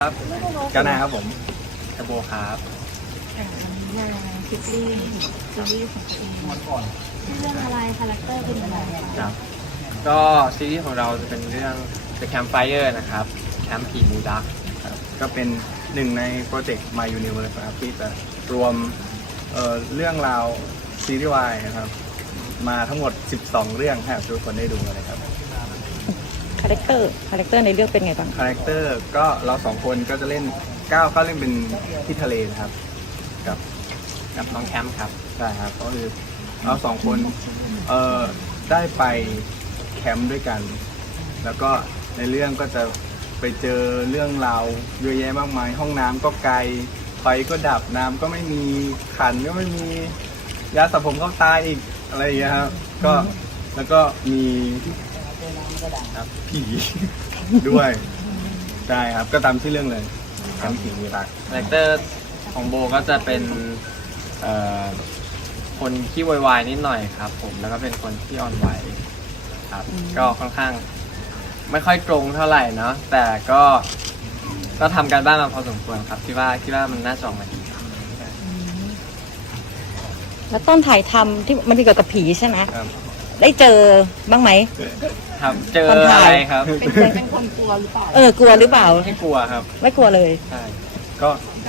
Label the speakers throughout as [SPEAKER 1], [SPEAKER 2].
[SPEAKER 1] ครับก้าวหน้าครับผมกระโบครับ
[SPEAKER 2] มาคิดลี่ซีรีส์ของตัวเองเรื่องอะไรคาแรคเตอร์เป็นอะไร
[SPEAKER 1] ครับก็ซีรีส์ของเราจะเป็นเรื่อง The Campfire นะครับแคมป์ผีมูดักครับก็เป็นหนึ่งในโปรเจกต์ My Universe นะครับที่จะรวมเรื่องราวซีรีส์วายนะครับมาทั้งหมด12เรื่องให้ทุกคนได้ดูกันเลยครับ
[SPEAKER 3] คาแรคเตอร์ในเรื่องเป็นไงบ้าง
[SPEAKER 1] คาแรคเตอร์ก็เราสองคนก็จะเล่นก้าวเล่นเป็นที่ทะเลนะครับกับน้องแคมป์ครับใช่ครับก็คือเราสองคนได้ไปแคมป์ด้วยกัน แล้วก็ในเรื่องก็จะไปเจอเรื่องราวเยอะแยะมากมายห้องน้ำก็ไกลไฟก็ดับน้ำก็ไม่มีขันก็ไม่มียาสระผมก็ตายอีกอะไรอย่างเงี้ยครับก็แล้วก็มีครับผีด้วยใช่ครับก็ตามที่เรื่องเลยแคมป์ผีมีรักคาแรคเตอร์ของโบก็จะเป็นคนขี้วายนิดหน่อยครับผมแล้วก็เป็นคนที่อ่อนไหวครับก็ค่อนข้างไม่ค่อยตรงเท่าไหร่เนาะแต่ก็ทำการบ้านมาพอสมควรครับคิดว่ามันน่าจะออกมาดี
[SPEAKER 3] แล้วต้นถ่ายทำที่มันเกี่ยวกับผีใช่ไหม
[SPEAKER 1] ครับ
[SPEAKER 3] ได้เจอบ้างไหม
[SPEAKER 1] ครับเจออะไรครับ
[SPEAKER 2] เป็นคนกลัวหรือเปล่าก
[SPEAKER 3] ลัวหรือเปล่า
[SPEAKER 1] ไม่กลัวครับ
[SPEAKER 3] ไม่กลัวเลย
[SPEAKER 1] ใช่ก็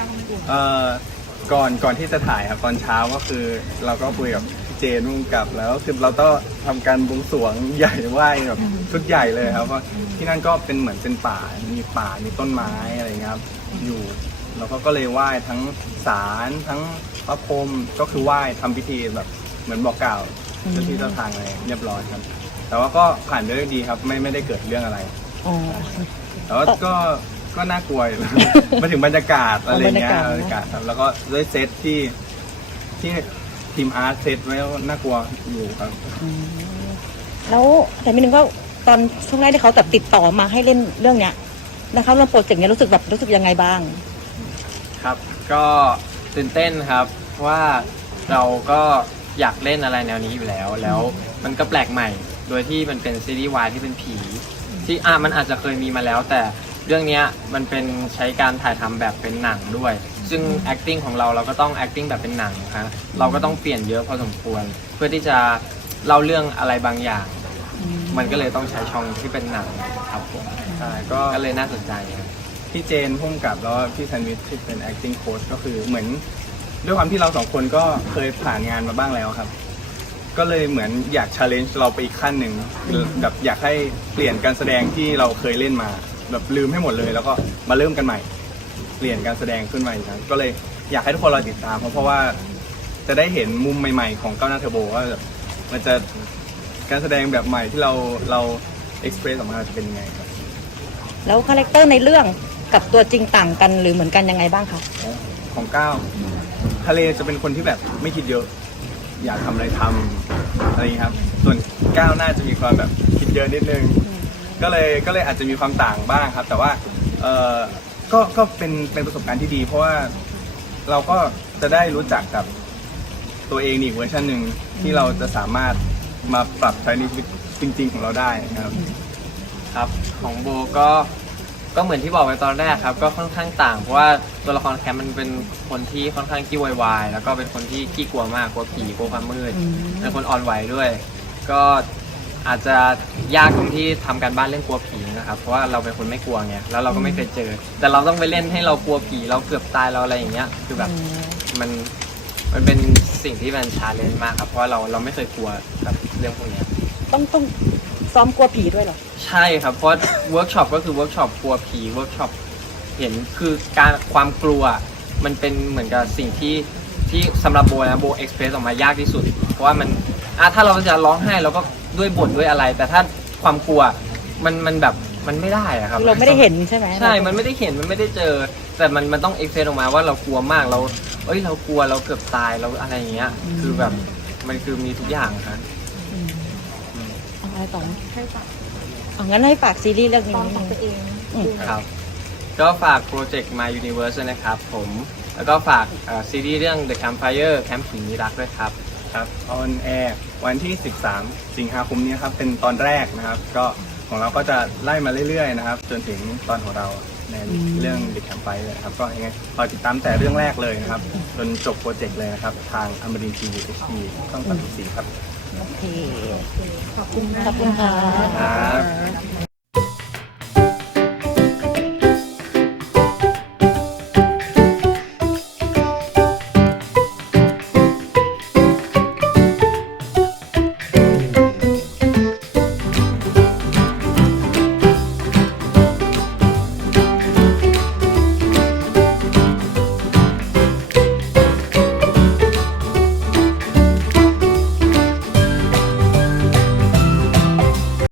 [SPEAKER 1] ก่อนที่จะถ่ายครับตอนเช้าก็คือเราก็คุยกับพี่เจนุ่งกับแล้วคือเราต้องทำการบวงสรวงใหญ่ไหว้แบบชุดใหญ่เลยครับเพราะที่นั่นก็เป็นเหมือนเป็นป่ามีต้นไม้อะไรเงี้ยครับอยู่เราก็เลยไหว้ทั้งศาลทั้งพระพรหมก็คือไหว้ทำพิธีแบบเหมือนบอกกล่าวเจ้าที่เจ้าทางอะไรเรียบร้อยครับแต่ว่าก็ผ่านไปได้ดีครับไม่ได้เกิดเรื่องอะไรแต่ว่าก็น่ากลัวมาถึงบรรยากาศอะไรเงี้ยบรรยากาศครับแล้วก็ด้วยเซตที่ทีมอาร์ตเซตไว้น่ากลัวอยู่ครับ
[SPEAKER 3] แล้วแต่ไม่นึกว่าตอนช่วงแรกที่เขาแบบติดต่อมาให้เล่นเรื่องเนี้ยนะคะเรื่องโปรเจกต์เนี้ยรู้สึกยังไงบ้าง
[SPEAKER 1] ครับก็ตื่นเต้นครับว่าเราก็อยากเล่นอะไรแนวนี้อยู่แล้วมันก็แปลกใหม่โดยที่มันเป็นซีรีส์วายที่เป็นผีที่มันอาจจะเคยมีมาแล้วแต่เรื่องนี้มันเป็นใช้การถ่ายทำแบบเป็นหนังด้วยซึ่ง acting ของเราก็ต้อง acting แบบเป็นหนังครับเราก็ต้องเปลี่ยนเยอะพอสมควรเพื่อที่จะเล่าเรื่องอะไรบางอย่างมันก็เลยต้องใช้ช่องที่เป็นหนังครับผมใช่ก็เลยน่าสนใจพี่เจนพุ่มกับแล้วพี่แซนด์วิชที่เป็น acting coach ก็คือเหมือนด้วยความที่เราสองคนก็เคยผ่านงานมาบ้างแล้วครับก็เลยเหมือนอยาก challenge เราไปอีกขั้นหนึ่งแบบอยากให้เปลี่ยนการแสดงที่เราเคยเล่นมาแบบลืมให้หมดเลยแล้วก็มาเริ่มกันใหม่เปลี่ยนการแสดงขึ้นมาอีกครั้งก็เลยอยากให้ทุกคนรอติดตามเพราะว่าจะได้เห็นมุมใหม่ๆของก้าวหน้าเทอร์โบว่ามันจะการแสดงแบบใหม่ที่เราเอ็กซ์เพรสออกมาจะเป็นยังไงครับ
[SPEAKER 3] แล้วคาแรคเตอร์ในเรื่องกับตัวจริงต่างกันหรือเหมือนกันยังไงบ้างคะ
[SPEAKER 1] ของก้าวทะเลจะเป็นคนที่แบบไม่คิดเยอะอยากทำอะไรทำอะไรอย่างนี้ครับส่วนก้าวน่าจะมีความแบบคิดเยอะนิดนึงก็เลยอาจจะมีความต่างบ้างครับแต่ว่าก็เป็นประสบการณ์ที่ดีเพราะว่าเราก็จะได้รู้จักกับตัวเองอีกเวอร์ชันหนึ่งที่เราจะสามารถมาปรับใช้ในชีวิตจริงๆของเราได้ครับของโบก็เหมือนที่บอกไปตอนแรกครับก็ค่อนข้างต่างเพราะว่าตัวละครแคมมันเป็นคนที่ค่อนข้างขี้วายแล้วก็เป็นคนที่ขี้กลัวมากกลัวผีกลัวความมืดเป็นคนอ่อนไหวด้วยก็อาจจะยากตรงที่ทำการบ้านเรื่องกลัวผีนะครับเพราะว่าเราเป็นคนไม่กลัวไงแล้วเราก็ไม่เคยเจอแต่เราต้องไปเล่นให้เรากลัวผีเราเกือบตายเราอะไรอย่างเงี้ยคือแบบมันเป็นสิ่งที่มันชาเลนจ์มากครับเพราะว่าเราไม่เคยกลัวกับเรื่องพวกนี้
[SPEAKER 3] ต้องซ้อมกลัวผีด้วยเหรอ
[SPEAKER 1] ใช่ครับเพราะเวิร์กช็อปก็คือเวิร์กช็อปกลัวผีเวิร์กช็อปเห็นคือการความกลัวมันเป็นเหมือนกับสิ่งที่สำหรับโบนะโบเอ็กซ์เพรสออกมายากที่สุดเพราะว่ามันถ้าเราจะร้องไห้เราก็ด้วยบทด้วยอะไรแต่ถ้าความกลัวมันแบบมันไม่ได้อะครับ
[SPEAKER 3] เราไม่ได้เห็นใช่ไหม
[SPEAKER 1] ใช่มันไม่ได้เห็นมันไม่ได้เจอแต่มันต้องเอ็กซ์เพรสออกมาว่าเรากลัวมากเรากลัวเราเกือบตายเราอะไรอย่างเงี้ยคือแบบมันคือมีทุกอย่างครับ
[SPEAKER 3] อะไรต่อให้ฝากงั้นให้ฝากซีรีส์เรื่องนี้
[SPEAKER 2] ของตัวเอง
[SPEAKER 1] ครับก็ฝากโปรเจกต์ My Universe นะครับผมแล้วก็ฝากซีรีส์เรื่อง The Campfire แคมป์ผีมีรักด้วยครับครับออนแอร์วันที่13สิงหาคมนี้ครับเป็นตอนแรกนะครับก็ของเราก็จะไล่มาเรื่อยๆนะครับจนถึงตอนของเรา
[SPEAKER 4] ในเรื่อง The Campfire เลยนะครับก็ยังไงเราติดตามแต่เรื่องแรกเลยนะครับจนจบโปรเจกต์เลยนะครับทางอมรินทร์ทีวี HD ช่อง34ครับ
[SPEAKER 3] โอเค
[SPEAKER 2] ขอบคุณนะ
[SPEAKER 3] ขอบคุณค่ะ
[SPEAKER 4] ครับ